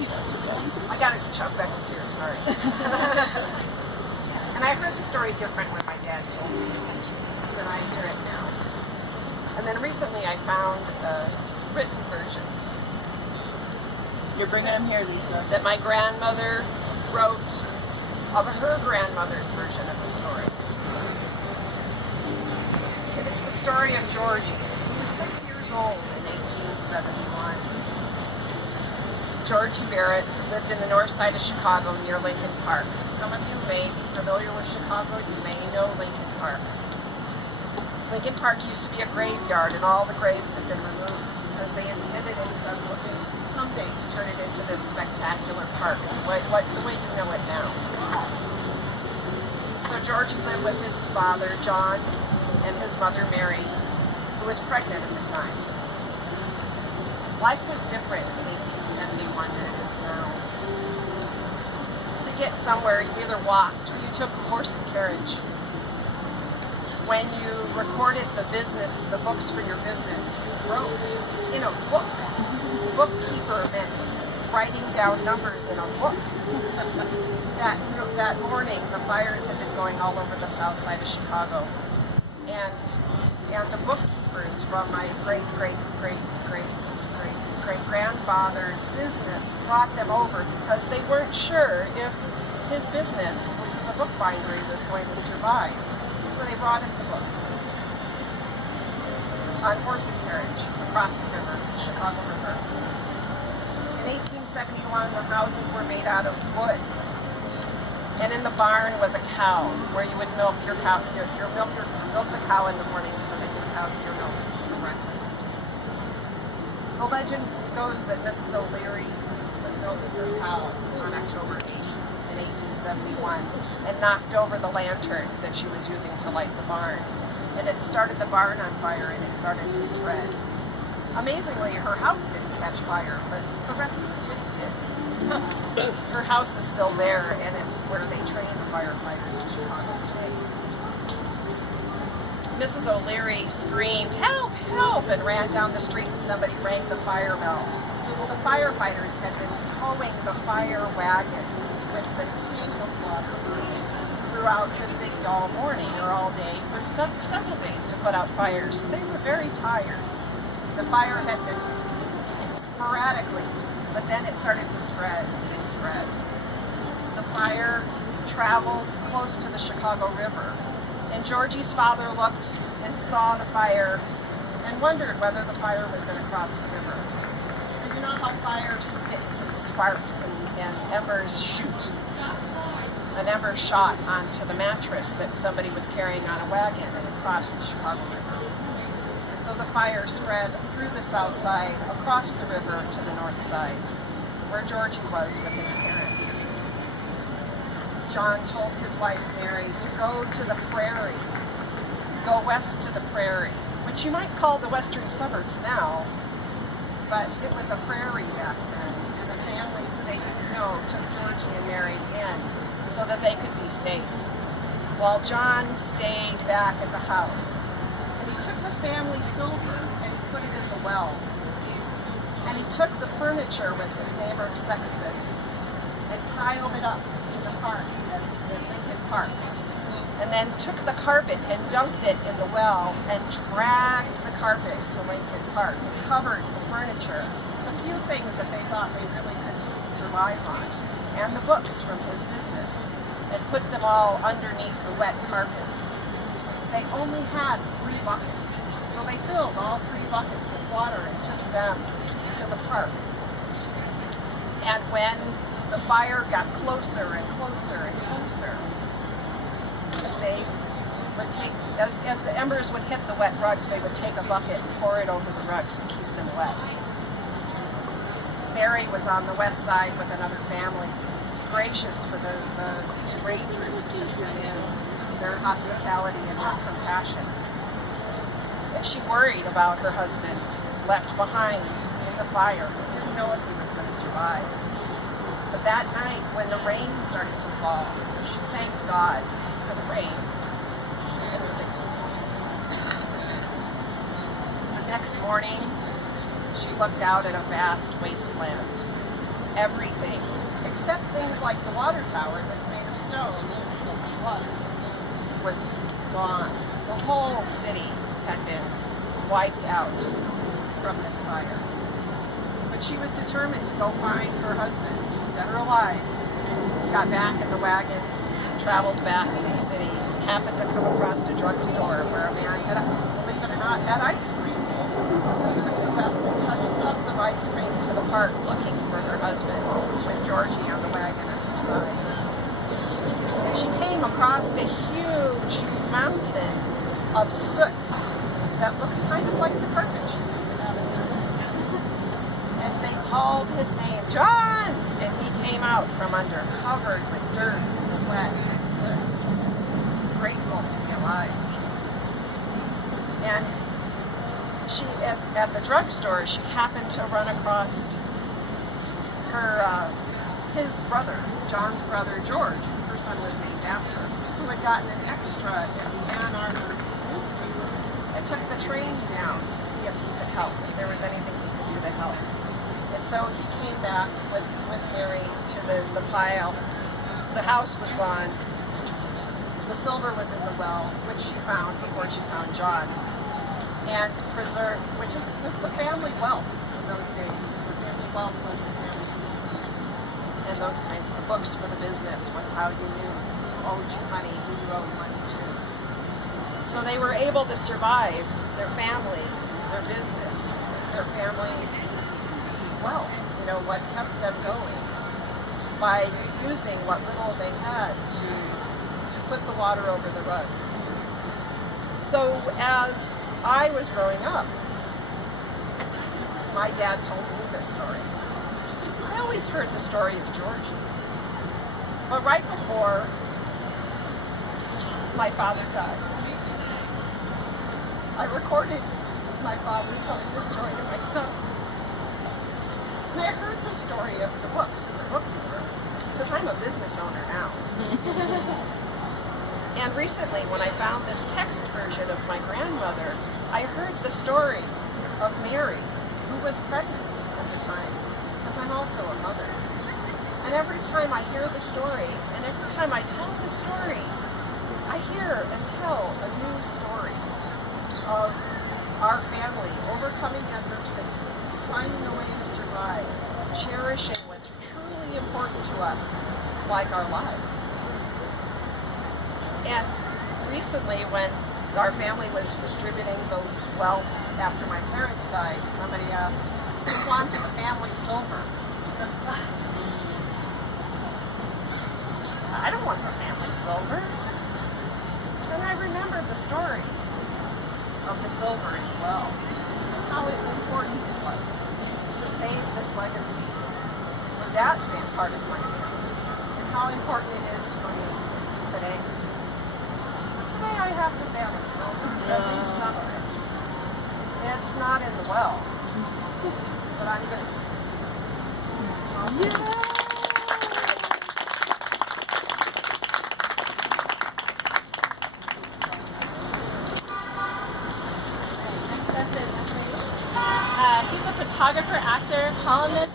I got it to choke back with tears, sorry. And I heard the story different when my dad told me than I hear it now. And then recently I found a written version. You're bringing them here, Lisa. That my grandmother wrote of her grandmother's version of the story. It is the story of Georgie, who was 6 years old in 1871. Georgie Barrett lived in the north side of Chicago near Lincoln Park. Some of you may be familiar with Chicago. You may know Lincoln Park. Lincoln Park used to be a graveyard, and all the graves have been removed because they intended someday to turn it into this spectacular park, the way you know it now. So Georgie lived with his father, John, and his mother, Mary, who was pregnant at the time. Life was different in 1871 than it is now. To get somewhere, you either walked or you took a horse and carriage. When you recorded the business, the books for your business, you wrote in a book. Bookkeeper meant writing down numbers in a book. That morning, the fires had been going all over the south side of Chicago. And the bookkeepers from my great-grandfather's business brought them over because they weren't sure if his business, which was a bookbindery, was going to survive. So they brought him the books on horse and carriage across the river, the Chicago River. In 1871, the houses were made out of wood. And in the barn was a cow, where you would milk your cow, milk the cow in the morning so that you would have your milk for breakfast. The legend goes that Mrs. O'Leary was milking her cow on October 8th in 1871 and knocked over the lantern that she was using to light the barn. And it started the barn on fire, and it started to spread. Amazingly, her house didn't catch fire, but the rest of the city did. Her house is still there, and it's where they train the firefighters in Chicago State. Mrs. O'Leary screamed, "Help, help," and ran down the street, and somebody rang the fire bell. Well, the firefighters had been towing the fire wagon with the tank of water burning throughout the city all morning or all day for several days to put out fires. So they were very tired. The fire had been sporadically, but then it started to spread and spread. The fire traveled close to the Chicago River, and Georgie's father looked and saw the fire and wondered whether the fire was going to cross the river. And you know how fire spits and sparks and embers shoot? An ember shot onto the mattress that somebody was carrying on a wagon and across the Chicago River. So the fire spread through the south side, across the river to the north side, where Georgie was with his parents. John told his wife, Mary, to go to the prairie, go west to the prairie, which you might call the western suburbs now, but it was a prairie back then, and a family who they didn't know took Georgie and Mary in so that they could be safe, while John stayed back at the house. He took the family silver and he put it in the well. And he took the furniture with his neighbor Sexton and piled it up in the park, at Lincoln Park. And then took the carpet and dumped it in the well and dragged the carpet to Lincoln Park and covered the furniture, the few things that they thought they really could survive on, and the books from his business, and put them all underneath the wet carpets. They only had 3 buckets, so they filled all 3 buckets with water and took them to the park. And when the fire got closer and closer and closer, they would take, as the embers would hit the wet rugs, they would take a bucket and pour it over the rugs to keep them wet. Mary was on the west side with another family, gracious for the strangers who took them in, their hospitality and their compassion. And she worried about her husband, left behind in the fire, didn't know if he was going to survive. But that night, when the rain started to fall, she thanked God for the rain and was able to sleep. The next morning, she looked out at a vast wasteland. everything, except things like the water tower that's made of stone and smoking water, was gone. The whole city had been wiped out from this fire. But she was determined to go find her husband, dead or alive. Got back in the wagon, traveled back to the city, happened to come across a drugstore where a man had, believe it or not, had ice cream. So he took tubs of ice cream to the park looking for her husband with Georgie on the wagon at her side. And she came across a huge mountain of soot that looked kind of like the carpet she used to have in her. And they called his name, John! And he came out from under, covered with dirt and sweat and soot, grateful to be alive. And she, at the drugstore, she happened to run across his brother, John's brother, George, her son was named after, who had gotten an extra in the Ann Arbor newspaper and took the train down to see if he could help, if there was anything he could do to help. And so he came back with Mary to the pile. The house was gone. The silver was in the well, which she found before she found John, and preserved, which was the family wealth in those days. The family wealth was the family secret. And those kinds of books for the business was how you knew who owed you money, who you owed money to. So they were able to survive their family, their business, their family wealth, you know, what kept them going, by using what little they had to put the water over the rugs. So as I was growing up, my dad told me this story. I always heard the story of Georgie. But right before my father died, I recorded my father telling this story to my son. And I heard the story of the books in the book dealer, because I'm a business owner now. And recently, when I found this text version of my grandmother, I heard the story of Mary, who was pregnant at the time, because I'm also a mother. And every time I hear the story, and every time I tell the story, I hear and tell a new story of our family overcoming adversity, finding a way to survive, cherishing what's truly important to us, like our lives. And recently, when our family was distributing the wealth after my parents died, somebody asked, who wants the family silver? I don't want the family silver. Then I remembered the story of the silver in the well, and how important it was to save this legacy for that part of my family, and how important it is for me today. So today I have the family silver, at least some of it. It's not in the well, but I'm going to keep it. He's a photographer, actor, columnist,